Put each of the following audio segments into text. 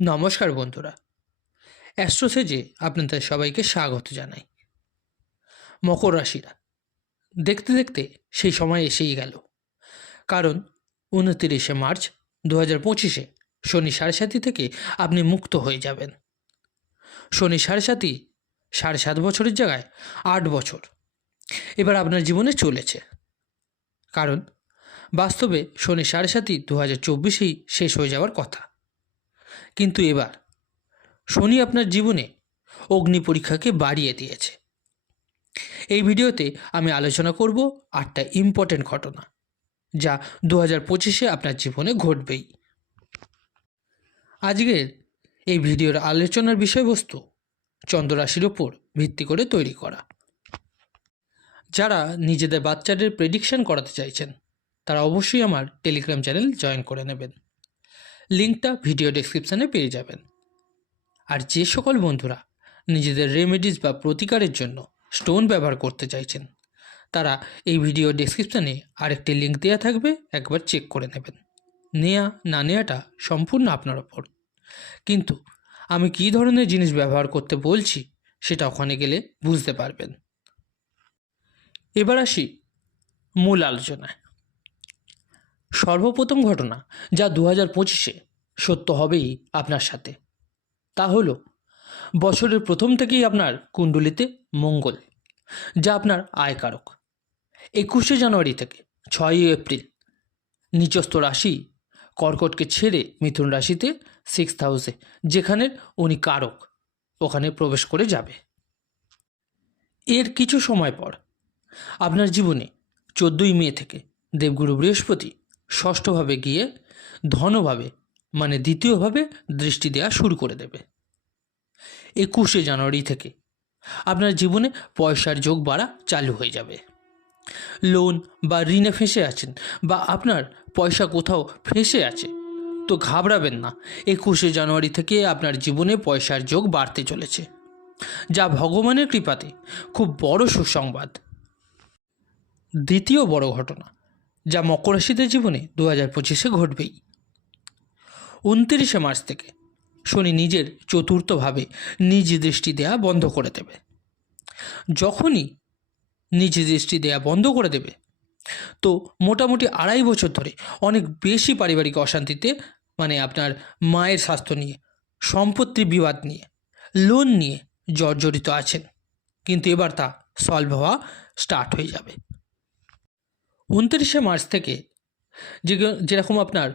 নমস্কার বন্ধুরা, অ্যাস্ট্রোসেজে আপনাদের সবাইকে স্বাগত জানাই। মকর রাশিরা দেখতে দেখতে সেই সময় এসেই গেল। কারণ 29 মার্চ 2025 শনি সাড়ে সাতি থেকে আপনি মুক্ত হয়ে যাবেন। শনি সাড়ে সাতি 7.5 বছরের জায়গায় 8 বছর এবার আপনার জীবনে চলেছে। কারণ বাস্তবে শনি সাড়ে সাতি 2024 শেষ হয়ে যাওয়ার কথা, কিন্তু এবার শনি আপনার জীবনে অগ্নি পরীক্ষাকে বাড়িয়ে দিয়েছে। এই ভিডিওতে আমি আলোচনা করব 8টা ইম্পর্টেন্ট ঘটনা যা 2025 আপনার জীবনে ঘটবেই। আজকের এই ভিডিওর আলোচনার বিষয়বস্তু চন্দ্ররাশির ওপর ভিত্তি করে তৈরি করা। যারা নিজেদের বাচ্চাদের প্রেডিকশন করাতে চাইছেন তারা অবশ্যই আমার টেলিগ্রাম চ্যানেল জয়েন করে নেবেন। লিঙ্কটা ভিডিও ডেসক্রিপশানে পেয়ে যাবেন। আর যে সকল বন্ধুরা নিজেদের রেমেডিস বা প্রতিকারের জন্য স্টোন ব্যবহার করতে চাইছেন তারা এই ভিডিও ডেসক্রিপশানে আরেকটি লিঙ্ক দেওয়া থাকবে, একবার চেক করে নেবেন। নেওয়া না নেওয়াটা সম্পূর্ণ আপনার ওপর, কিন্তু আমি কী ধরনের জিনিস ব্যবহার করতে বলছি সেটা ওখানে গেলে বুঝতে পারবেন। এবার আসি মূল আলোচনায়। সর্বপ্রথম ঘটনা যা 2025 সত্য হবেই আপনার সাথে, তা হলো বছরের প্রথম থেকেই আপনার কুণ্ডলিতে মঙ্গল, যা আপনার আয়কারক, 21 জানুয়ারি থেকে 6 এপ্রিল নিচস্থ রাশি কর্কটকে ছেড়ে মিথুন রাশিতে 6th হাউসে, যেখানের উনি কারক, ওখানে প্রবেশ করে যাবে। এর কিছু সময় পর আপনার জীবনে 14 মে থেকে দেবগুরু বৃহস্পতি ষষ্ঠভাবে গিয়ে ধনভাবে মানে দ্বিতীয়ভাবে দৃষ্টি দেওয়া শুরু করে দেবে। 21 জানুয়ারি থেকে আপনার জীবনে পয়সার যোগ বাড়া চালু হয়ে যাবে। লোন বা ঋণে ফেঁসে আছেন বা আপনার পয়সা কোথাও ফেঁসে আছে তো ঘাবড়াবেন না। 21 জানুয়ারি থেকে আপনার জীবনে পয়সার যোগ বাড়তে চলেছে, যা ভগবানের কৃপাতে খুব বড় সুসংবাদ। দ্বিতীয় বড় ঘটনা যা মকর রাশিদের জীবনে 2025 ঘটবেই। 29 মার্চ থেকে শনি নিজের চতুর্থভাবে নিজ দৃষ্টি দেয়া বন্ধ করে দেবে। যখনই নিজ দৃষ্টি দেয়া বন্ধ করে দেবে তো মোটামুটি 2.5 বছর ধরে অনেক বেশি পারিবারিক অশান্তিতে, মানে আপনার মায়ের স্বাস্থ্য নিয়ে, সম্পত্তির বিবাদ নিয়ে, লোন নিয়ে জর্জরিত আছেন, কিন্তু এবার তা সলভ হওয়া স্টার্ট হয়ে যাবে। 29 মার্চ থেকে যেরকম আপনার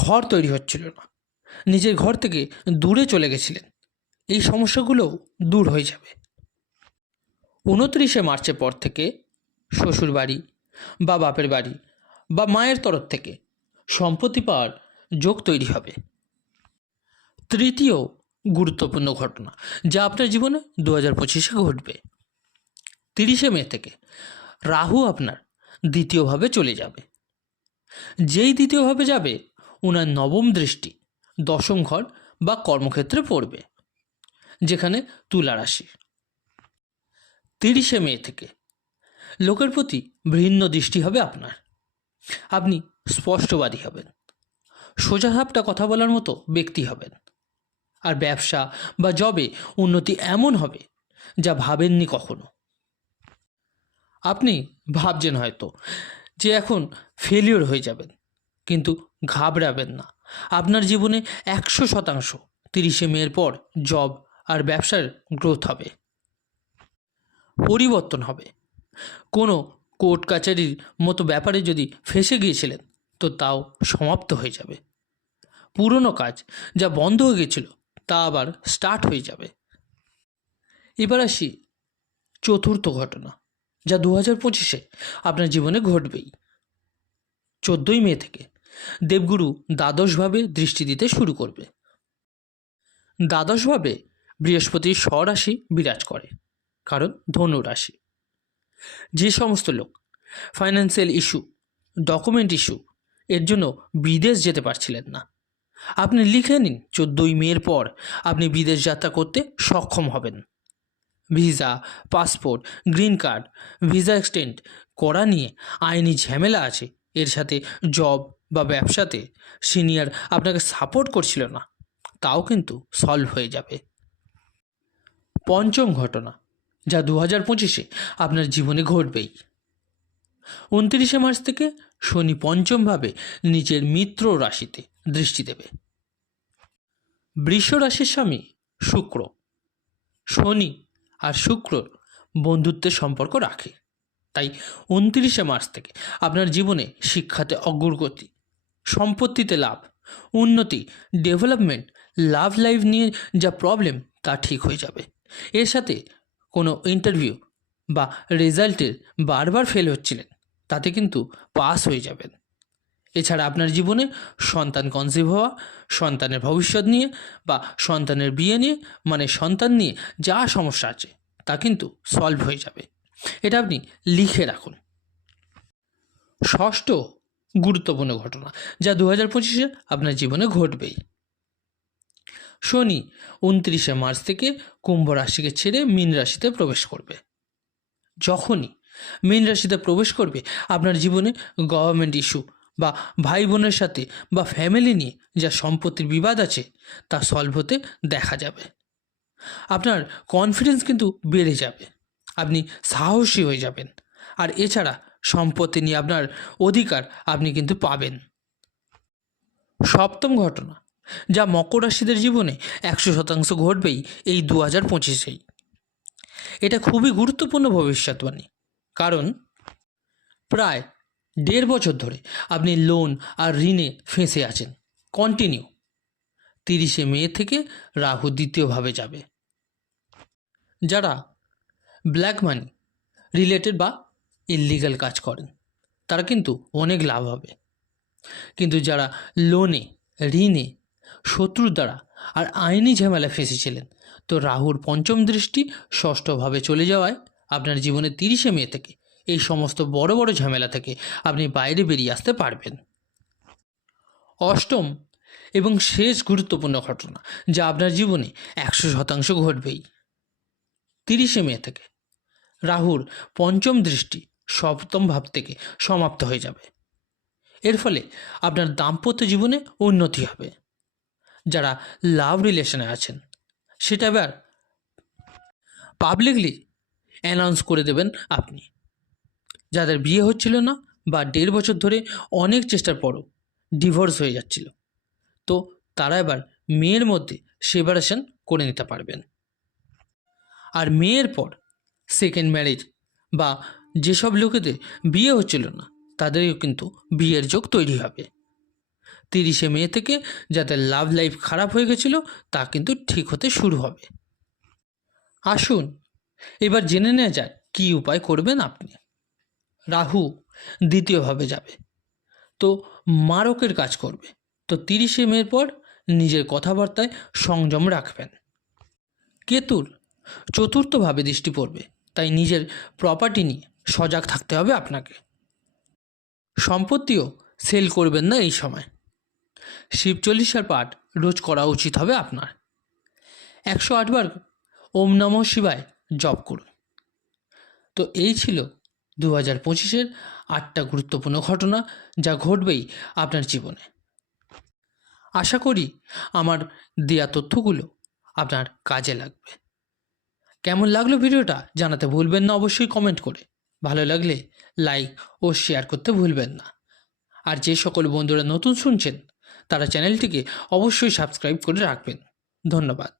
ঘর তৈরি হচ্ছিল না, নিজের ঘর থেকে দূরে চলে গেছিলেন, এই সমস্যাগুলোও দূর হয়ে যাবে। 29 মার্চের পর থেকে শ্বশুর বাড়ি বা বাপের বাড়ি বা মায়ের তরফ থেকে সম্পত্তি পাওয়ার যোগ তৈরি হবে। তৃতীয় গুরুত্বপূর্ণ ঘটনা যা আপনার জীবনে 2025 ঘটবে। 30 মে থেকে রাহু আপনার দ্বিতীয়ভাবে চলে যাবে। যেই দ্বিতীয়ভাবে যাবে ওনার নবম দৃষ্টি দশম ঘর বা কর্মক্ষেত্রে পড়বে, যেখানে তুলা রাশি। 30 মে থেকে লোকের প্রতি ভিন্ন দৃষ্টি হবে আপনার। আপনি স্পষ্টবাদী হবেন, সোজাসাপটা কথা বলার মতো ব্যক্তি হবেন, আর ব্যবসা বা জবে উন্নতি এমন হবে যা ভাবেননি কখনো। আপনি ভাবছেন হয়তো যে এখন ফেলিওর হয়ে যাবেন, কিন্তু ঘাবড়াবেন না। আপনার জীবনে 100% 30 মের পর জব আর ব্যবসার গ্রোথ হবে, পরিবর্তন হবে। কোনো কোর্ট কাচারির মতো ব্যাপারে যদি ফেঁসে গিয়েছিলেন তো তাও সমাপ্ত হয়ে যাবে। পুরনো কাজ যা বন্ধ হয়ে গেছিল তা আবার স্টার্ট হয়ে যাবে। এবার আসি চতুর্থ ঘটনা যা 2025 আপনার জীবনে ঘটবেই। 14 মে থেকে দেবগুরু দ্বাদশভাবে দৃষ্টি দিতে শুরু করবে। দ্বাদশভাবে বৃহস্পতির স্বরাশি বিরাজ করে, কারণ ধনু রাশি। যে সমস্ত লোক ফাইন্যান্সিয়াল ইস্যু, ডকুমেন্ট ইস্যু এর জন্য বিদেশ যেতে পারছিলেন না, আপনি লিখে নিন 14 মের পর আপনি বিদেশ যাত্রা করতে সক্ষম হবেন। Visa, passport, green card, visa extend করা নিয়ে আইনি ঝামেলা আছে, এর সাথে জব বা ব্যবসাতে সিনিয়র আপনাকে সাপোর্ট করছিল না, তাও কিন্তু সলভ হয়ে যাবে। পঞ্চম ঘটনা যা 2025-এ আপনার জীবনে ঘটবেই। 29শে মার্চ থেকে শনি পঞ্চমভাবে নিজের মিত্র রাশিতে দৃষ্টি দেবে। বৃষ রাশির স্বামী শুক্র, শনি আর শুক্র বন্ধুত্বের সম্পর্ক রাখে। তাই 29শে মার্চ থেকে আপনার জীবনে শিক্ষাতে অগ্রগতি, সম্পত্তিতে লাভ, উন্নতি, ডেভেলপমেন্ট, লাভ লাইফ নিয়ে যা প্রবলেম তা ঠিক হয়ে যাবে। এর সাথে কোনো ইন্টারভিউ বা রেজাল্টের বারবার ফেল হচ্ছিলেন, তাতে কিন্তু পাস হয়ে যাবেন। এছাড়া আপনার জীবনে সন্তান কনসিভ হওয়া, সন্তানের ভবিষ্যৎ নিয়ে বা সন্তানের বিয়ে নিয়ে, মানে সন্তান নিয়ে যা সমস্যা আছে তা কিন্তু সলভ হয়ে যাবে। এটা আপনি লিখে রাখুন। ষষ্ঠ গুরুত্বপূর্ণ ঘটনা যা 2025-এ আপনার জীবনে ঘটবেই। শনি 29শে মার্চ থেকে কুম্ভ রাশিকে ছেড়ে মীন রাশিতে প্রবেশ করবে। যখনই মীন রাশিতে প্রবেশ করবে, আপনার জীবনে গভর্নমেন্ট ইস্যু বা ভাই বোনের সাথে বা ফ্যামিলি নিয়ে যা সম্পত্তির বিবাদ আছে তা সলভ হতে দেখা যাবে। আপনার কনফিডেন্স কিন্তু বেড়ে যাবে, আপনি সাহসী হয়ে যাবেন, আর এছাড়া সম্পত্তি নিয়ে আপনার অধিকার আপনি কিন্তু পাবেন। সপ্তম ঘটনা যা মকর রাশিদের জীবনে 100% ঘটবেই এই 2025-এই। এটা খুবই গুরুত্বপূর্ণ ভবিষ্যৎবাণী, কারণ প্রায় 1.5 বছর ধরে আপনি লোন আর ঋণে ফেঁসে আছেন কন্টিনিউ। 30শে মে থেকে রাহু দ্বিতীয়ভাবে যাবে। যারা ব্ল্যাক মানি রিলেটেড বা ইললিগাল কাজ করেন তারা কিন্তু অনেক লাভ হবে, কিন্তু যারা লোনে, ঋণে, শত্রুর দ্বারা আর আইনি ঝামেলা ফেঁসেছিলেন, তো রাহুর পঞ্চম দৃষ্টি ষষ্ঠভাবে চলে যাওয়ায় আপনার জীবনে 30শে মে থেকে এই সমস্ত বড় বড় ঝামেলা থেকে আপনি বাইরে বেরিয়ে আসতে পারবেন। অষ্টম এবং শেষ গুরুত্বপূর্ণ ঘটনা যা আপনার জীবনে 100% ঘটবেই। 30শে মে থেকে রাহুর পঞ্চম দৃষ্টি সপ্তম ভাব থেকে সমাপ্ত হয়ে যাবে। এর ফলে আপনার দাম্পত্য জীবনে উন্নতি হবে। যারা লাভ রিলেশনে আছেন সেটা এবার পাবলিকলি অ্যানাউন্স করে দেবেন আপনি। যাদের বিয়ে হচ্ছিল না বা 1.5 বছর ধরে অনেক চেষ্টার পরও ডিভোর্স হয়ে যাচ্ছিল, তো তারা এবার মেয়ের মধ্যে সেপারেশন করে নিতে পারবেন। আর মেয়ের পর সেকেন্ড ম্যারেজ বা যেসব লোকেদের বিয়ে হচ্ছিল না তাদেরও কিন্তু বিয়ের যোগ তৈরি হবে। 30শে মে থেকে যাদের লাভ লাইফ খারাপ হয়ে গেছিল তা কিন্তু ঠিক হতে শুরু হবে। আসুন এবার জেনে নেওয়া যাক কী উপায় করবেন আপনি। রাহু দ্বিতীয়ভাবে যাবে, তো মারকের কাজ করবে, তো 30শে মের পর নিজের কথাবার্তায় সংযম রাখবেন। কেতুর চতুর্থভাবে দৃষ্টি পড়বে, তাই নিজের প্রপার্টি নিয়ে সজাগ থাকতে হবে আপনাকে। সম্পত্তিও সেল করবেন না এই সময়। শিব চল্লিশার পাঠ রোজ করা উচিত হবে আপনার। 108 বার ওম নমঃ শিবায় জপ করুন। তো এই ছিল 2025-এর 8টা গুরুত্বপূর্ণ ঘটনা যা ঘটবেই আপনার জীবনে। আশা করি আমার দেয়া তথ্যগুলো আপনার কাজে লাগবে। কেমন লাগলো ভিডিওটা জানাতে ভুলবেন না অবশ্যই কমেন্ট করে। ভালো লাগলে লাইক ও শেয়ার করতে ভুলবেন না। আর যে সকল বন্ধুরা নতুন শুনছেন তারা চ্যানেলটিকে অবশ্যই সাবস্ক্রাইব করে রাখবেন। ধন্যবাদ।